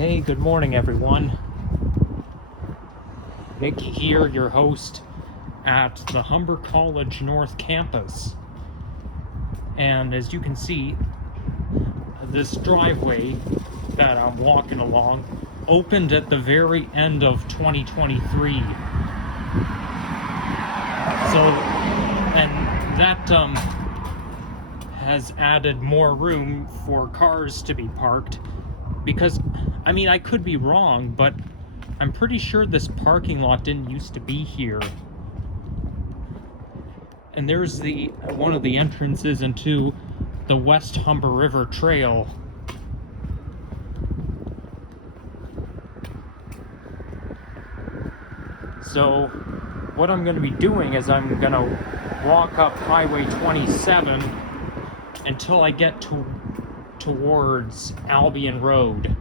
Hey, good morning, everyone. Nick here, your host at the Humber College North Campus. And as you can see, this driveway that I'm walking along opened at the very end of 2023. And that has added more room for cars to be parked because, I could be wrong, but I'm pretty sure this parking lot didn't used to be here. And there's one of the entrances into the West Humber River Trail. So what I'm going to be doing is I'm going to walk up Highway 27 until I get towards Albion Road.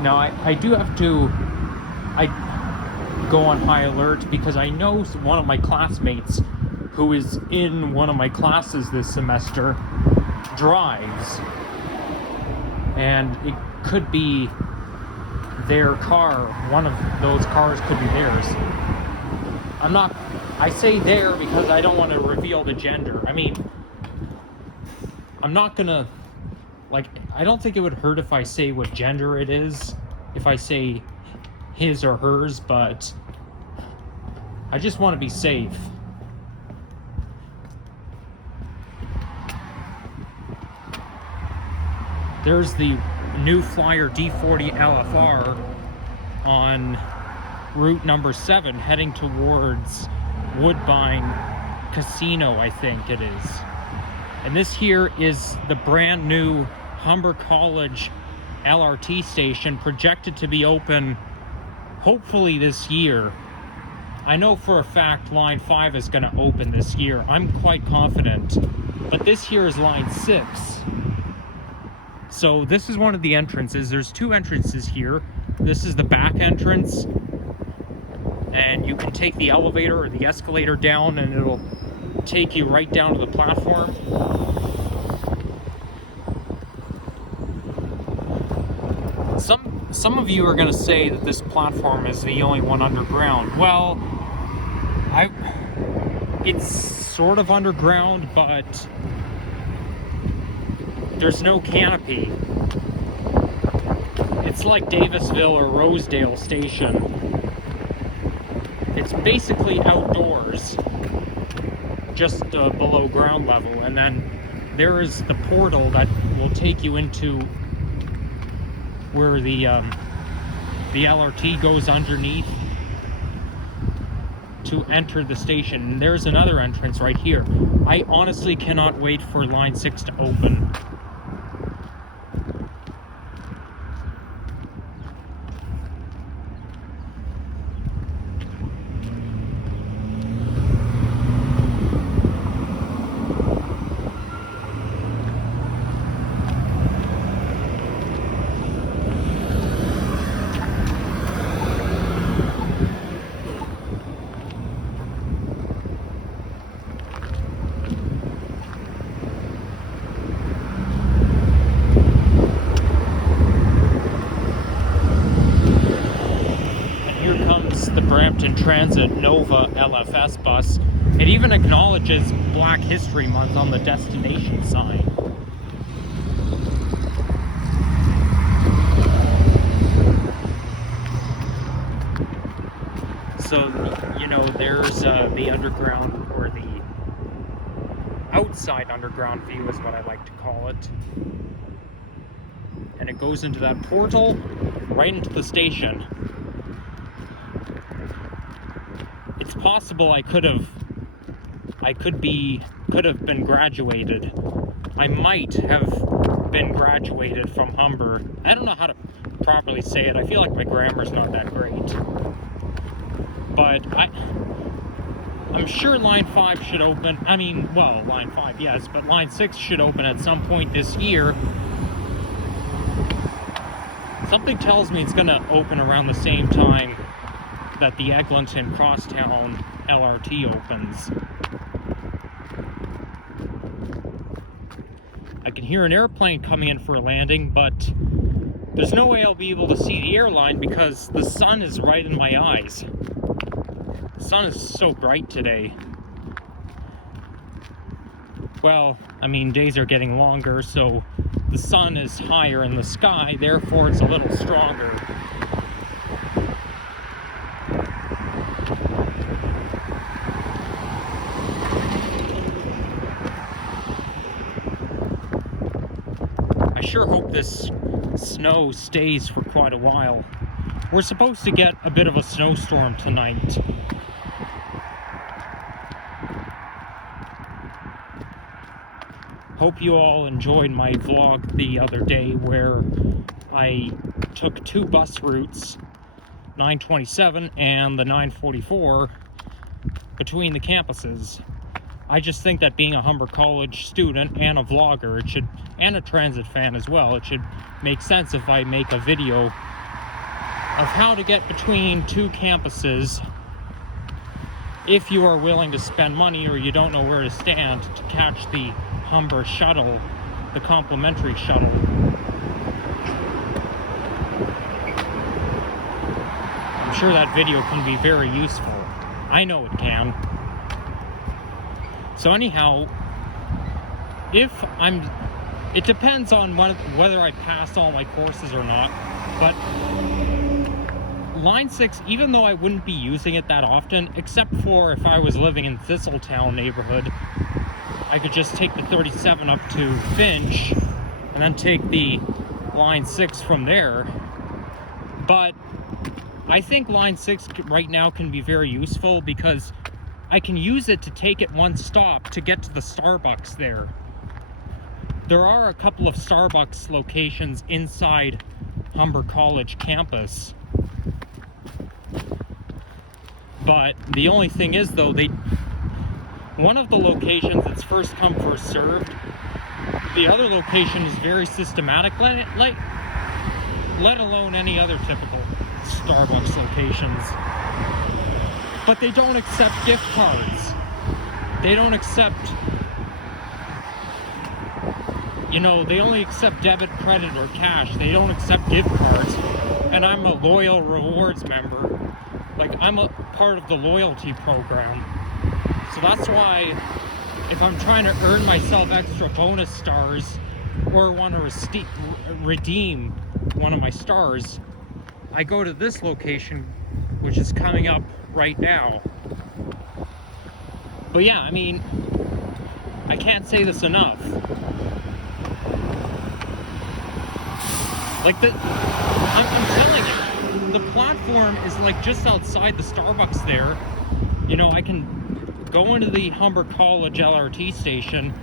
Now, I do have to go on high alert because I know one of my classmates who is in one of my classes this semester drives. And it could be their car. One of those cars could be theirs. I say there because I don't want to reveal the gender. I'm not gonna, I don't think it would hurt if I say what gender it is, if I say his or hers, but I just want to be safe. There's the new Flyer D40 LFR on route number 7 heading towards Woodbine Casino, I think it is. And this here is the brand new Humber College LRT station, projected to be open hopefully this year. I know for a fact line 5 is going to open this year. I'm quite confident. But this here is line 6. So this is one of the entrances. There's 2 entrances here. This is the back entrance, and you can take the elevator or the escalator down and it'll take you right down to the platform. Some of you are going to say that this platform is the only one underground. Well, it's sort of underground, but there's no canopy. It's like Davisville or Rosedale Station. It's basically outdoors, just below ground level, and then there is the portal that will take you into where the LRT goes underneath to enter the station. And there's another entrance right here. I honestly cannot wait for line 6 to open. The Brampton Transit Nova LFS bus. It even acknowledges Black History Month on the destination sign. So, there's the underground, or the outside underground view is what I like to call it. And it goes into that portal right into the station. It's possible I could have been graduated. I might have been graduated from Humber. I don't know how to properly say it. I feel like my grammar's not that great. But I'm sure line 5 should open. Line 5, yes, but line 6 should open at some point this year. Something tells me it's going to open around the same time that the Eglinton Crosstown LRT opens. I can hear an airplane coming in for a landing, but there's no way I'll be able to see the airline because the sun is right in my eyes. The sun is so bright today. Well, I mean, days are getting longer, so the sun is higher in the sky, therefore it's a little stronger. I sure hope this snow stays for quite a while. We're supposed to get a bit of a snowstorm tonight. Hope you all enjoyed my vlog the other day where I took two bus routes, 927 and the 944, between the campuses. I just think that being a Humber College student and a vlogger, and a transit fan as well, it should make sense if I make a video of how to get between two campuses if you are willing to spend money or you don't know where to stand to catch the Humber shuttle, the complimentary shuttle. I'm sure that video can be very useful. I know it can. So anyhow, it depends on whether I pass all my courses or not, but Line 6, even though I wouldn't be using it that often, except for if I was living in Thistletown neighborhood, I could just take the 37 up to Finch and then take the Line 6 from there. But I think Line 6 right now can be very useful because I can use it to take it one stop to get to the Starbucks there. There are a couple of Starbucks locations inside Humber College campus. But the only thing is, though, one of the locations, it's first come, first served. The other location is very systematic, let alone any other typical Starbucks locations. But they don't accept gift cards. They don't accept, they only accept debit, credit, or cash. They don't accept gift cards. And I'm a loyal rewards member. Like, I'm a part of the loyalty program. So that's why, if I'm trying to earn myself extra bonus stars or want to redeem one of my stars, I go to this location, which is coming up right now. But yeah, I mean, I can't say this enough. Like, I'm telling you, the platform is like just outside the Starbucks there. I can go into the Humber College LRT station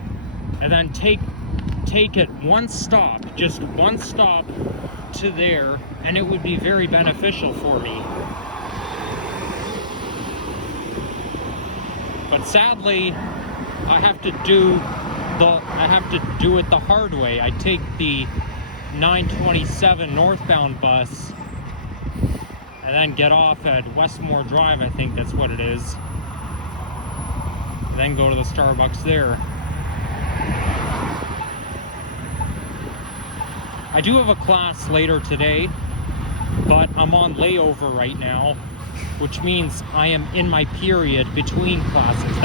and then take it one stop, just one stop to there, and it would be very beneficial for me. But sadly, I have to do it the hard way. I take the 927 northbound bus and then get off at Westmore Drive, I think that's what it is. And then go to the Starbucks there. I do have a class later today, but I'm on layover right now, which means I am in my period between classes.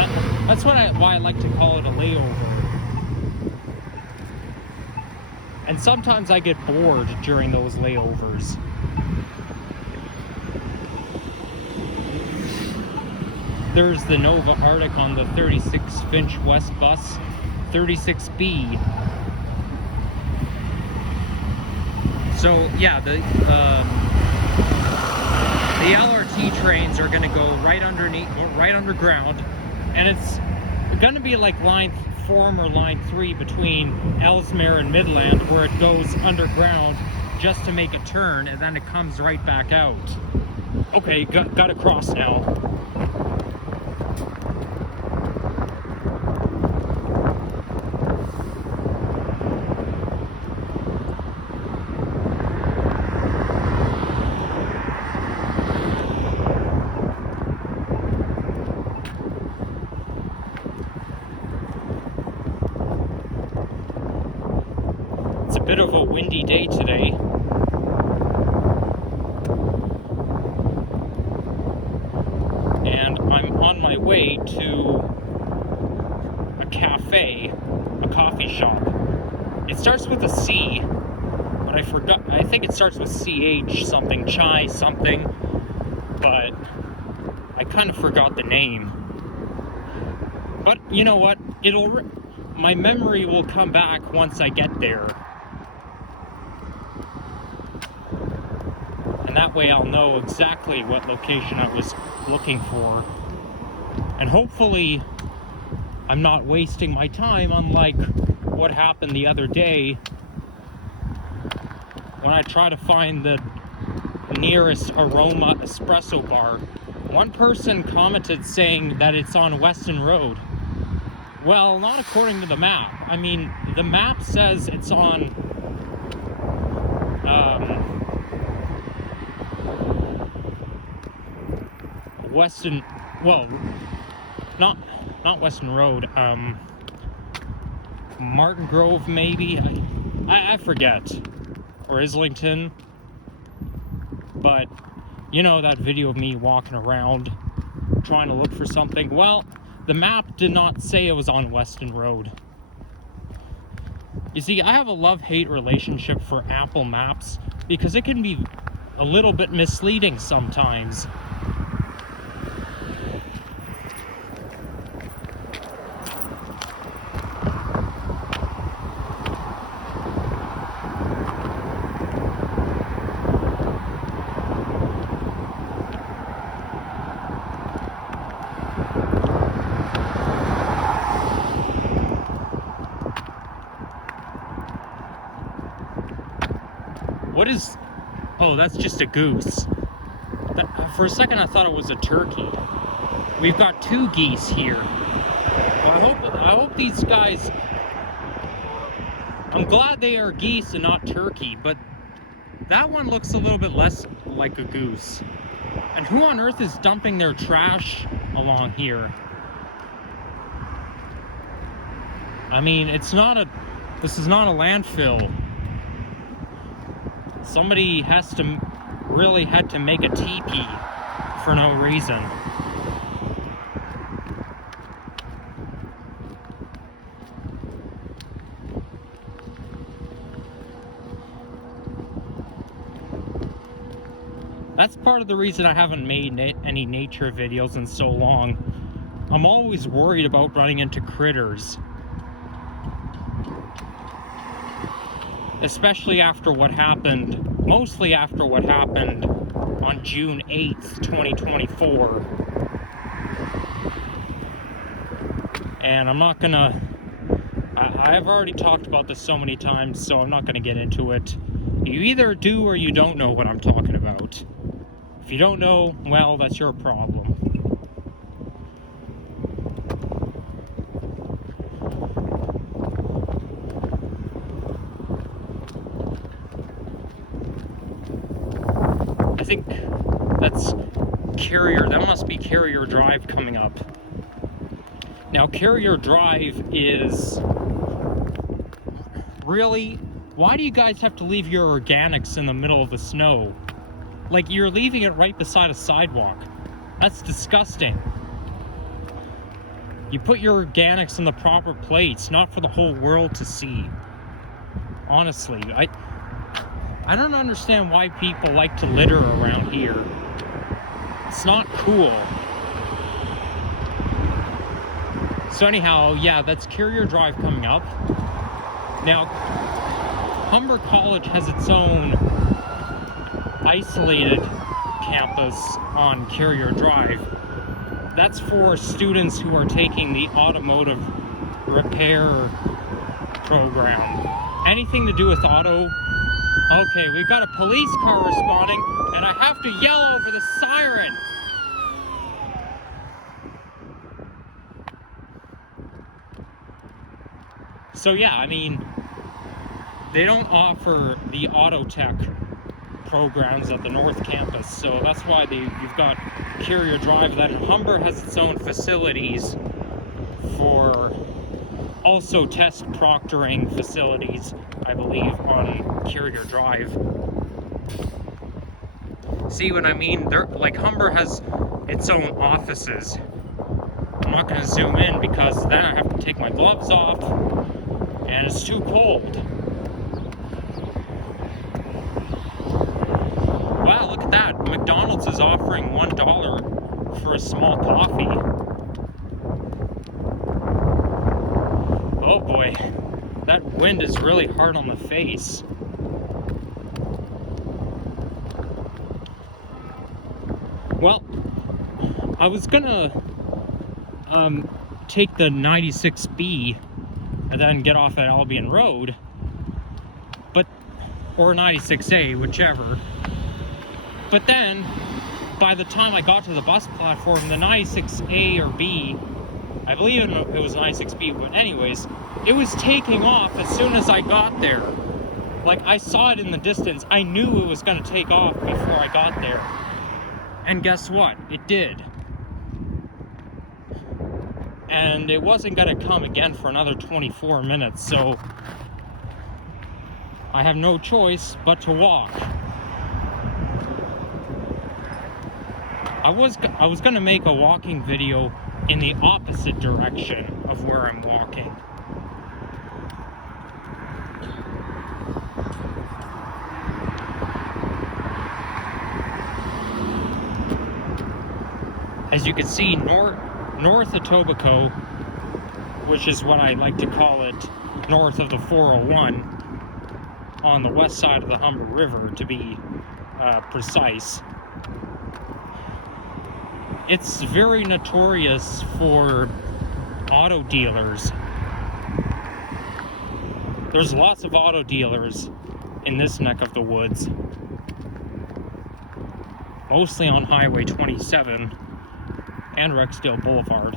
That's why I like to call it a layover. And sometimes I get bored during those layovers. There's the Nova Arctic on the 36 Finch West bus, 36B. So yeah, the LRT trains are going to go right underground, and it's going to be like Line 4 or Line 3 between Ellesmere and Midland, where it goes underground just to make a turn, and then it comes right back out. Okay, got to cross now. a bit of a windy day today. And I'm on my way to a cafe, a coffee shop. It starts with a C, but I forgot. I think it starts with CH something, chai something, but I kind of forgot the name. But you know what? My memory will come back once I get there. And that way I'll know exactly what location I was looking for. And hopefully I'm not wasting my time, unlike what happened the other day when I tried to find the nearest Aroma espresso bar. One person commented saying that it's on Weston Road. Well, not according to the map. I mean, the map says it's on Weston, well, not Weston Road, Martin Grove maybe, I forget, or Islington, but you know that video of me walking around trying to look for something. Well, the map did not say it was on Weston Road. You see, I have a love-hate relationship for Apple Maps because it can be a little bit misleading sometimes. What is... Oh, that's just a goose. For a second I thought it was a turkey. We've got two geese here. Well, I hope these guys... I'm glad they are geese and not turkey, but that one looks a little bit less like a goose. And who on earth is dumping their trash along here? I mean, this is not a landfill. Somebody really had to make a teepee for no reason. That's part of the reason I haven't made any nature videos in so long. I'm always worried about running into critters. Especially after what happened, mostly after what happened on June 8th, 2024. And I'm not gonna... I've already talked about this so many times, so I'm not gonna get into it. You either do or you don't know what I'm talking about. If you don't know, well, that's your problem. I think that's that must be Carrier Drive coming up. Now, Carrier Drive is... Really? Why do you guys have to leave your organics in the middle of the snow? Like, you're leaving it right beside a sidewalk. That's disgusting. You put your organics in the proper place, not for the whole world to see. Honestly, I don't understand why people like to litter around here. It's not cool. So anyhow, yeah, that's Carrier Drive coming up. Now, Humber College has its own isolated campus on Carrier Drive. That's for students who are taking the automotive repair program. Anything to do with auto. Okay, we've got a police car responding, and I have to yell over the siren. So yeah, I mean, they don't offer the auto tech programs at the North Campus, so that's why you've got Carrier Drive. Then Humber has its own facilities for also test proctoring facilities I believe, on Carrier Drive. See what I mean? Like, Humber has its own offices. I'm not going to zoom in because then I have to take my gloves off and it's too cold. Wow, look at that. McDonald's is offering $1 for a small coffee. Oh boy, that wind is really hard on the face. Well, I was gonna take the 96B and then get off at Albion Road, or 96A, whichever. But then, by the time I got to the bus platform, the 96A or B, I believe it was 96B, but anyways, it was taking off as soon as I got there. Like, I saw it in the distance. I knew it was going to take off before I got there. And guess what? It did. And it wasn't going to come again for another 24 minutes, so I have no choice but to walk. I was going to make a walking video in the opposite direction of where I'm walking. As you can see, north Etobicoke, which is what I like to call it, north of the 401, on the west side of the Humber River, to be precise. It's very notorious for auto dealers. There's lots of auto dealers in this neck of the woods, mostly on Highway 27 and Rexdale Boulevard.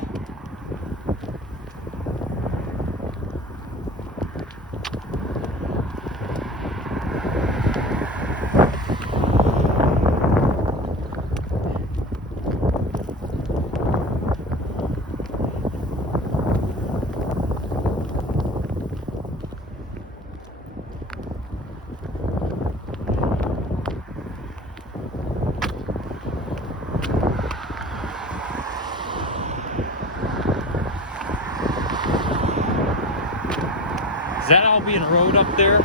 Is that Albion Road up there?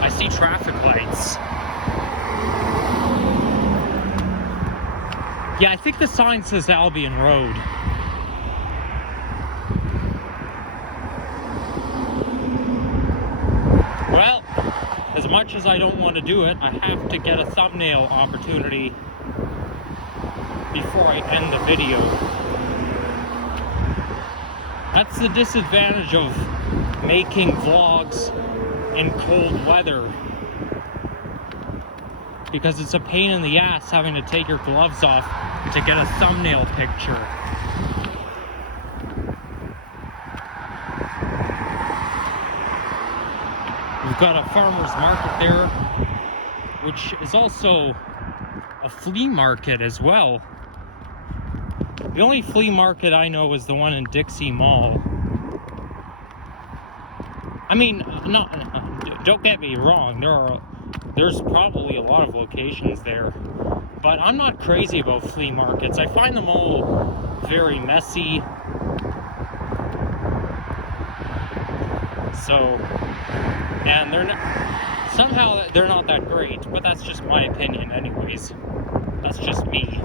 I see traffic lights. Yeah, I think the sign says Albion Road. Well, as much as I don't want to do it, I have to get a thumbnail opportunity before I end the video. That's the disadvantage of making vlogs in cold weather, because it's a pain in the ass having to take your gloves off to get a thumbnail picture. We've got a farmer's market there, which is also a flea market as well. The only flea market I know is the one in Dixie Mall. I mean, don't get me wrong, there's probably a lot of locations there, but I'm not crazy about flea markets. I find them all very messy. So, and somehow they're not that great, but that's just my opinion anyways. That's just me.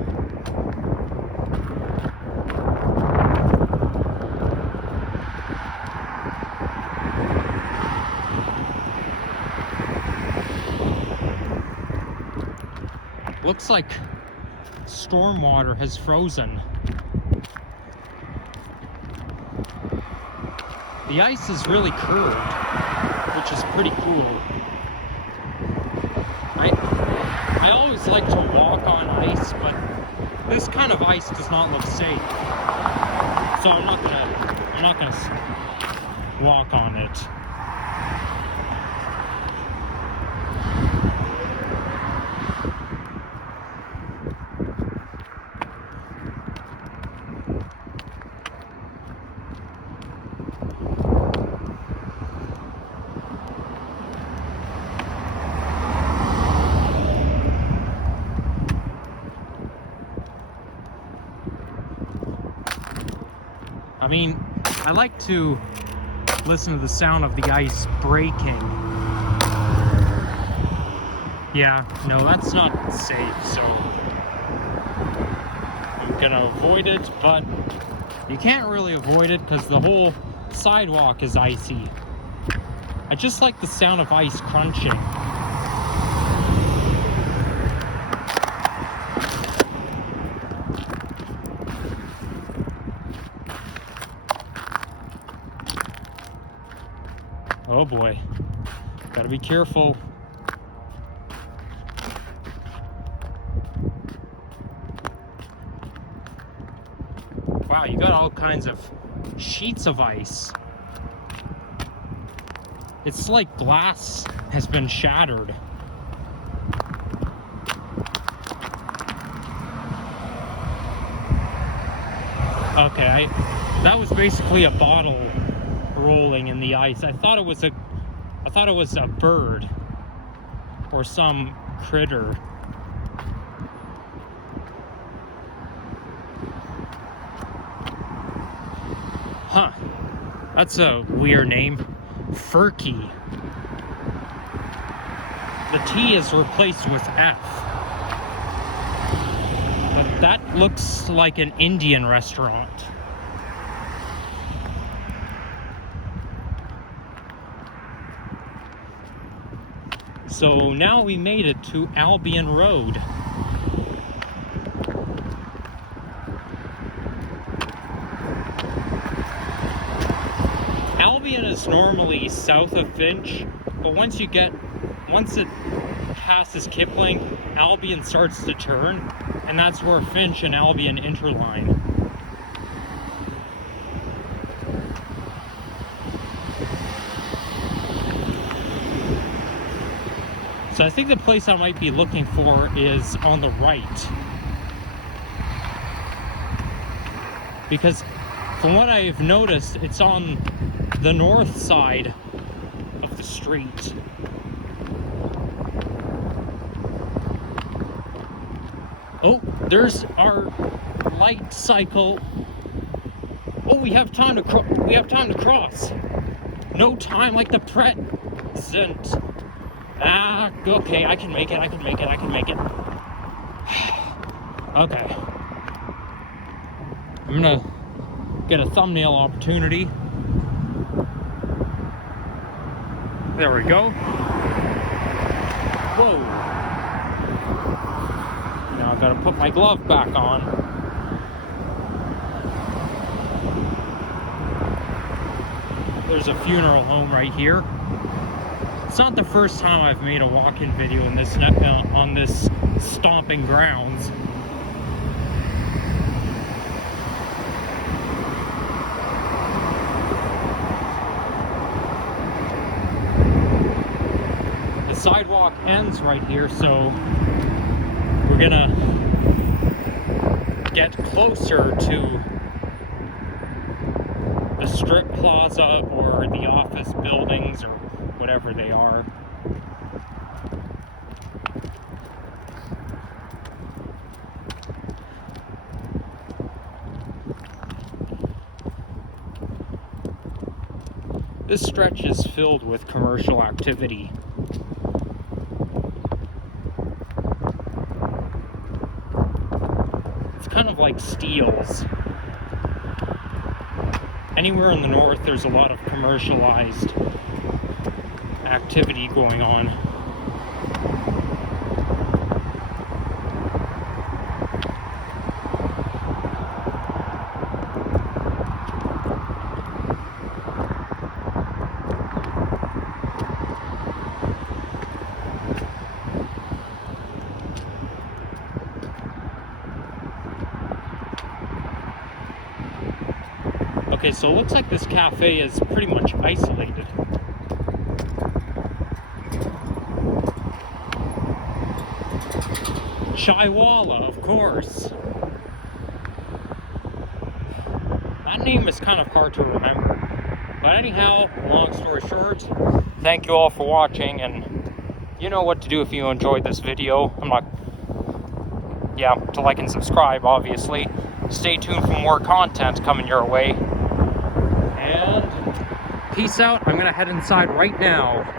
Looks like stormwater has frozen. The ice is really curved, which is pretty cool. I always like to walk on ice, but this kind of ice does not look safe. So I'm not gonna walk on it. I mean, I like to listen to the sound of the ice breaking. Yeah, no, that's not safe, so I'm gonna avoid it, but you can't really avoid it because the whole sidewalk is icy. I just like the sound of ice crunching. Oh boy, gotta be careful. Wow, you got all kinds of sheets of ice. It's like glass has been shattered. Okay, that was basically a bottle rolling in the ice. I thought it was a bird or some critter. Huh. That's a weird name. Furky. The T is replaced with F. But that looks like an Indian restaurant. So now we made it to Albion Road. Albion is normally south of Finch, but once it passes Kipling, Albion starts to turn, and that's where Finch and Albion interline. So I think the place I might be looking for is on the right. Because from what I've noticed, it's on the north side of the street. Oh, there's our light cycle. Oh, we have time to cross. No time like the present. Ah, okay, I can make it. Okay. I'm gonna get a thumbnail opportunity. There we go. Whoa. Now I've got to put my glove back on. There's a funeral home right here. It's not the first time I've made a walk-in video in this on this stomping grounds. The sidewalk ends right here, so we're gonna get closer to the strip plaza or the office buildings or whatever they are. This stretch is filled with commercial activity. It's kind of like Steele's. Anywhere in the north, there's a lot of commercialized activity going on. Okay, so it looks like this cafe is pretty much isolated. Chaiwala, of course. That name is kind of hard to remember. But anyhow, long story short, thank you all for watching, and you know what to do if you enjoyed this video. To like and subscribe, obviously. Stay tuned for more content coming your way. And peace out. I'm gonna head inside right now.